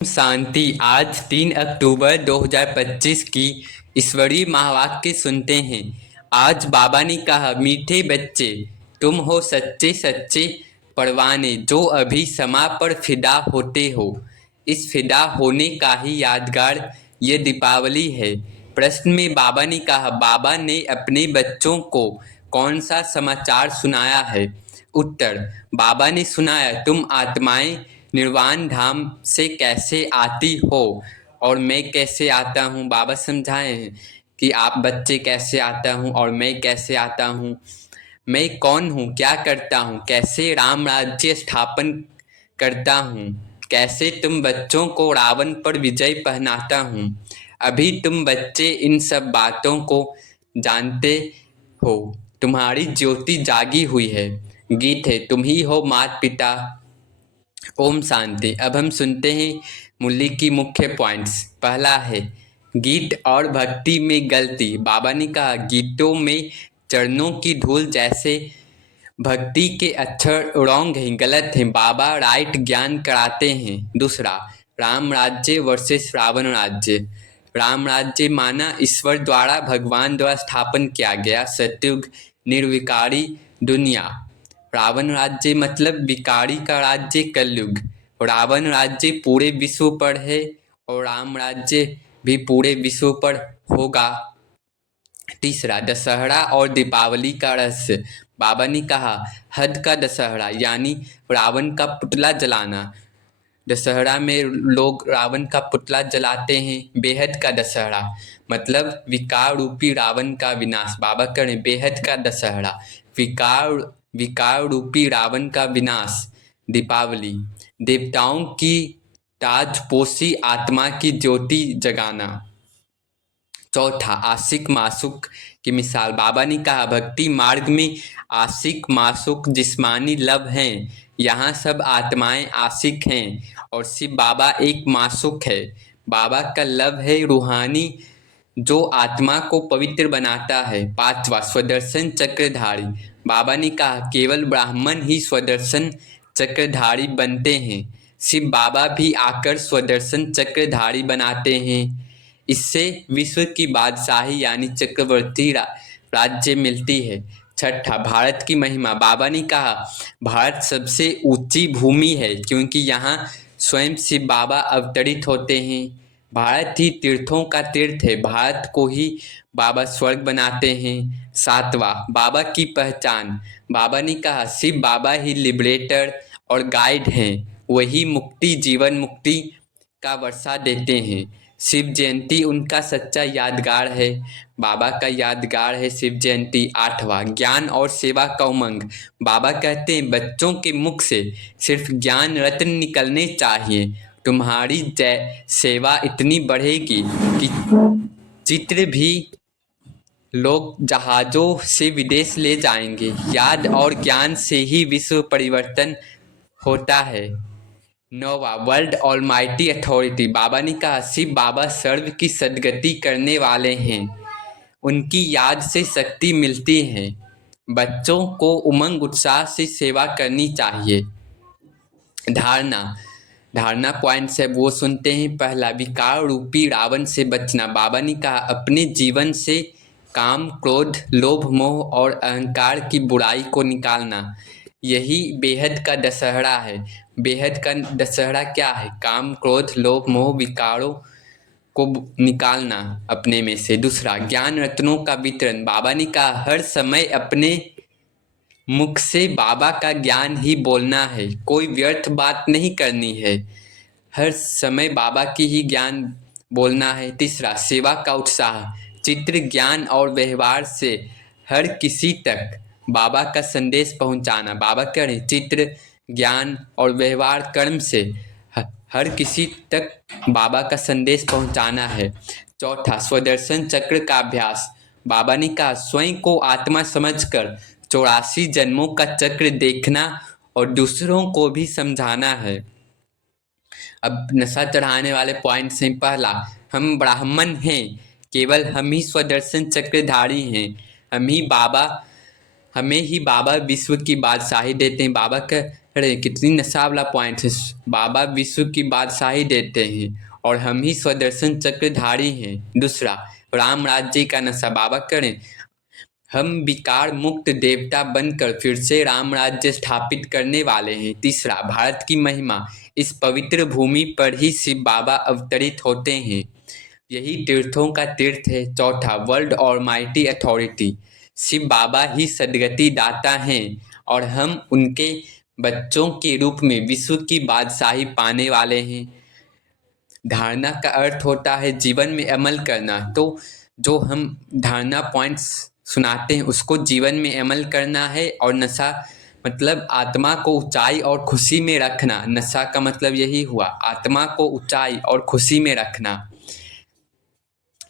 शांति। आज 3 अक्टूबर 2025 की ईश्वरीय महावाक्य सुनते हैं। आज बाबा ने कहा, मीठे बच्चे, तुम हो सच्चे सच्चे परवाने जो अभी समा पर फिदा होते हो। इस फिदा होने का ही यादगार ये दीपावली है। प्रश्न में बाबा ने कहा, बाबा ने अपने बच्चों को कौन सा समाचार सुनाया है? उत्तर, बाबा ने सुनाया, तुम आत्माएं निर्वाण धाम से कैसे आती हो और मैं कैसे आता हूँ। बाबा समझाए हैं कि आप बच्चे कैसे आता हूँ और मैं कैसे आता हूँ, मैं कौन हूँ, क्या करता हूँ, कैसे राम राज्य स्थापन करता हूँ, कैसे तुम बच्चों को रावण पर विजय पहनाता हूँ। अभी तुम बच्चे इन सब बातों को जानते हो, तुम्हारी ज्योति जागी हुई है। गीत है, तुम ही हो माता पिता। ओम शांति। अब हम सुनते हैं मुरली की मुख्य पॉइंट्स। पहला है गीत और भक्ति में गलती। बाबा ने कहा, गीतों में चरणों की धूल जैसे भक्ति के अक्षर रॉन्ग हैं, गलत हैं। बाबा राइट ज्ञान कराते हैं। दूसरा, राम राज्य वर्सेस रावण राज्य। राम राज्य माना ईश्वर द्वारा, भगवान द्वारा स्थापन किया गया सत्युग निर्विकारी दुनिया। रावण राज्य मतलब विकारी का राज्य, कलयुग। रावण राज्य पूरे विश्व पर है और राम राज्य भी पूरे विश्व पर होगा। तीसरा, दशहरा और दीपावली का रहस्य। बाबा ने कहा, हद का दशहरा यानी रावण का पुतला जलाना। दशहरा में लोग रावण का पुतला जलाते हैं। बेहद का दशहरा मतलब विकार रूपी रावण का विनाश। बाबा करें बेहद का दशहरा, विकार रूपी रावण का विनाश। दीपावली देवताओं की ताजपोशी, आत्मा की ज्योति जगाना। चौथा, आशिक मासूक की मिसाल। बाबा ने कहा, भक्ति मार्ग में आशिक मासूक जिस्मानी लव हैं, यहाँ सब आत्माएं आशिक हैं और शिव बाबा एक मासूक है। बाबा का लव है रूहानी जो आत्मा को पवित्र बनाता है। पांचवा, स्वदर्शन चक्रधारी। बाबा ने कहा, केवल ब्राह्मण ही स्वदर्शन चक्रधारी बनते हैं। शिव बाबा भी आकर स्वदर्शन चक्रधारी बनाते हैं। इससे विश्व की बादशाही यानी चक्रवर्ती राज्य मिलती है। छठा, भारत की महिमा। बाबा ने कहा, भारत सबसे ऊंची भूमि है क्योंकि यहाँ स्वयं शिव बाबा अवतरित होते हैं। भारत ही तीर्थों का तीर्थ है, भारत को ही बाबा स्वर्ग बनाते हैं। सातवां, बाबा की पहचान। बाबा ने कहा, शिव बाबा ही लिबरेटर और गाइड हैं, वही मुक्ति जीवन मुक्ति का वर्षा देते हैं। शिव जयंती उनका सच्चा यादगार है। बाबा का यादगार है शिव जयंती। आठवां, ज्ञान और सेवा का उमंग। बाबा कहते हैं, बच्चों के मुख से सिर्फ ज्ञान रत्न निकलने चाहिए, तुम्हारी सेवा इतनी बढ़ेगी कि चित्र भी लोग जहाज़ों से विदेश ले जाएंगे। याद और ज्ञान से ही विश्व परिवर्तन होता है। नौवा, वर्ल्ड ऑलमाइटी अथॉरिटी। बाबा ने कहा, शिव बाबा सर्व की सद्गति करने वाले हैं, उनकी याद से शक्ति मिलती है। बच्चों को उमंग उत्साह से सेवा करनी चाहिए। धारणा पॉइंट्स है वो सुनते हैं। पहला, विकार रूपी रावण से बचना। बाबा ने कहा, अपने जीवन से काम क्रोध लोभ मोह और अहंकार की बुराई को निकालना, यही बेहद का दशहरा है। बेहद का दशहरा क्या है? काम क्रोध लोभ मोह विकारों को निकालना अपने में से। दूसरा, ज्ञान रत्नों का वितरण। बाबा ने कहा, हर समय अपने मुख से बाबा का ज्ञान ही बोलना है, कोई व्यर्थ बात नहीं करनी है, हर समय बाबा की ही ज्ञान बोलना है। तीसरा, सेवा का उत्साह। चित्र ज्ञान और व्यवहार से हर किसी तक बाबा का संदेश पहुंचाना। बाबा कह रहे, चित्र ज्ञान और व्यवहार कर्म से हर किसी तक बाबा का संदेश पहुंचाना है। चौथा, स्वदर्शन चक्र का अभ्यास। बाबा ने कहा, स्वयं को आत्मा समझकर 84 जन्मों का चक्र देखना और दूसरों को भी समझाना है। अब नशा चढ़ाने वाले पॉइंट्स हैं। पहला, हम ब्राह्मण हैं, केवल हम ही स्वदर्शन चक्रधारी हैं, हमें ही बाबा विश्व की बादशाही देते हैं। बाबा का अरे कितनी नशा वाला पॉइंट है। बाबा विश्व की बादशाही देते हैं और हम ही स्वदर्शन चक्रधारी हैं। दूसरा, राम राज्य का नशा। बाबा करें, हम विकार मुक्त देवता बनकर फिर से राम राज्य स्थापित करने वाले हैं। तीसरा, भारत की महिमा। इस पवित्र भूमि पर ही शिव बाबा अवतरित होते हैं, यही तीर्थों का तीर्थ है। चौथा, वर्ल्ड ऑलमाइटी अथॉरिटी। शिव बाबा ही सद्गति दाता हैं और हम उनके बच्चों के रूप में विश्व की बादशाही पाने वाले हैं। धारणा का अर्थ होता है जीवन में अमल करना। तो जो हम धारणा पॉइंट्स सुनाते हैं उसको जीवन में अमल करना है। और नशा मतलब आत्मा को ऊंचाई और खुशी में रखना। नशा का मतलब यही हुआ, आत्मा को ऊंचाई और खुशी में रखना।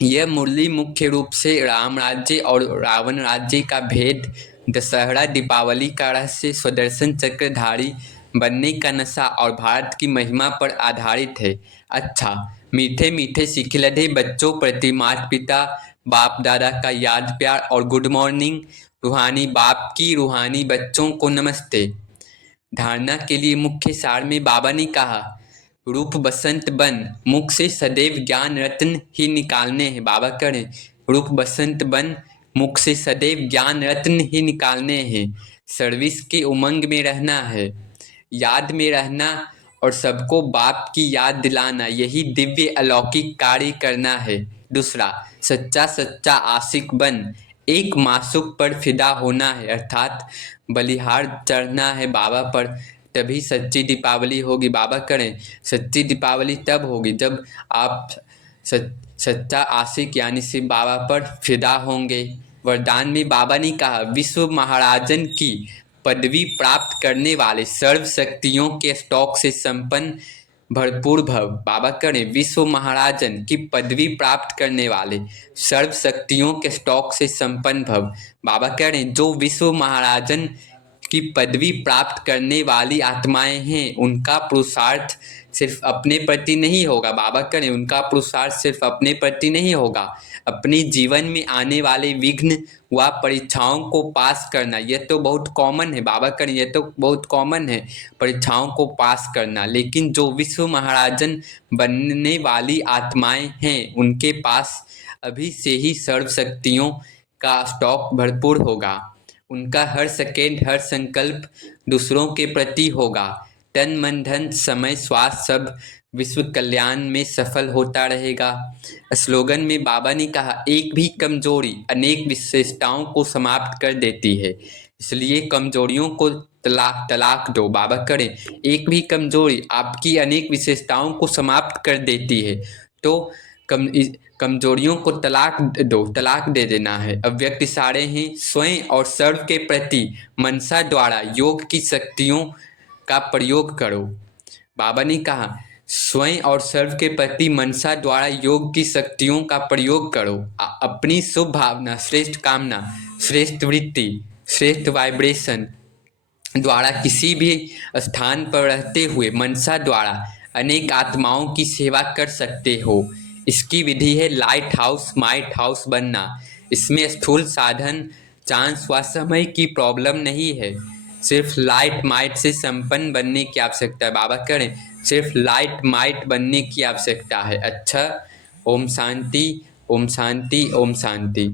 यह मुरली मुख्य रूप से राम राज्य और रावण राज्य का भेद, दशहरा दीपावली का रहस्य, स्वदर्शन चक्रधारी बनने का नशा और भारत की महिमा पर आधारित है। अच्छा, मीठे मीठे सिखिलधे बच्चों प्रति माता पिता बाप दादा का याद प्यार और गुड मॉर्निंग। रूहानी बाप की रूहानी बच्चों को नमस्ते। धारणा के लिए मुख्य सार में बाबा ने कहा, रूप बसंत बन, मुख से सदैव ज्ञान रत्न ही निकालने हैं। बाबा करें, रूप बसंत बन, मुख से सदैव ज्ञान रत्न ही निकालने हैं। सर्विस के उमंग में रहना है, याद में रहना और सबको बाप की याद दिलाना, यही दिव्य अलौकिक कार्य करना है। दूसरा, सच्चा सच्चा आशिक बन, एक मासूक पर फिदा होना है, अर्थात बलिहार चढ़ना है बाबा पर, तभी सच्ची दीपावली होगी। बाबा करें, सच्ची दीपावली तब होगी जब आप सच्चा आशिक यानी शिव बाबा पर फिदा होंगे। वरदान में बाबा ने कहा, विश्व महाराजन की पदवी प्राप्त करने वाले, सर्व शक्तियों के स्टॉक से संपन्न भरपूर भव। बाबा करें, विश्व महाराजन की पदवी प्राप्त करने वाले, सर्व शक्तियों के स्टॉक से संपन्न भव। बाबा करें, जो विश्व महाराजन की पदवी प्राप्त करने वाली आत्माएं हैं उनका पुरुषार्थ सिर्फ अपने प्रति नहीं होगा। बाबा करें, उनका पुरुषार्थ सिर्फ अपने प्रति नहीं होगा, अपने जीवन में आने वाले विघ्न व परीक्षाओं को पास करना। यह तो बहुत कॉमन है। बाबा करें, यह तो बहुत कॉमन है परीक्षाओं को पास करना, लेकिन जो विश्व महाराजन बनने वाली आत्माएं हैं उनके पास अभी से ही सर्व शक्तियों का स्टॉक भरपूर होगा। उनका हर सेकेंड हर संकल्प दूसरों के प्रति होगा। तन मन धन समय श्वास सब विश्व कल्याण में सफल होता रहेगा। स्लोगन में बाबा ने कहा, एक भी कमजोरी अनेक विशेषताओं को समाप्त कर देती है, इसलिए कमजोरियों को तलाक दो। बाबा करें, एक भी कमजोरी आपकी अनेक विशेषताओं को समाप्त कर देती है, तो कमजोरियों को तलाक दे देना है। अव्यक्त इशारे हैं, स्वयं और सर्व के प्रति मनसा द्वारा योग की शक्तियों का प्रयोग करो। बाबा ने कहा, स्वयं और सर्व के प्रति मनसा द्वारा योग की शक्तियों का प्रयोग करो। अपनी शुभ भावना, श्रेष्ठ कामना, श्रेष्ठ वृत्ति, श्रेष्ठ वाइब्रेशन द्वारा किसी भी स्थान पर रहते हुए मनसा द्वारा अनेक आत्माओं की सेवा कर सकते हो। इसकी विधि है लाइट हाउस माइट हाउस बनना। इसमें स्थूल साधन चांस व समय की प्रॉब्लम नहीं है, सिर्फ लाइट माइट से संपन्न बनने की आवश्यकता है। बाबा करें, सिर्फ लाइट माइट बनने की आवश्यकता है। अच्छा, ओम शांति, ओम शांति, ओम शांति।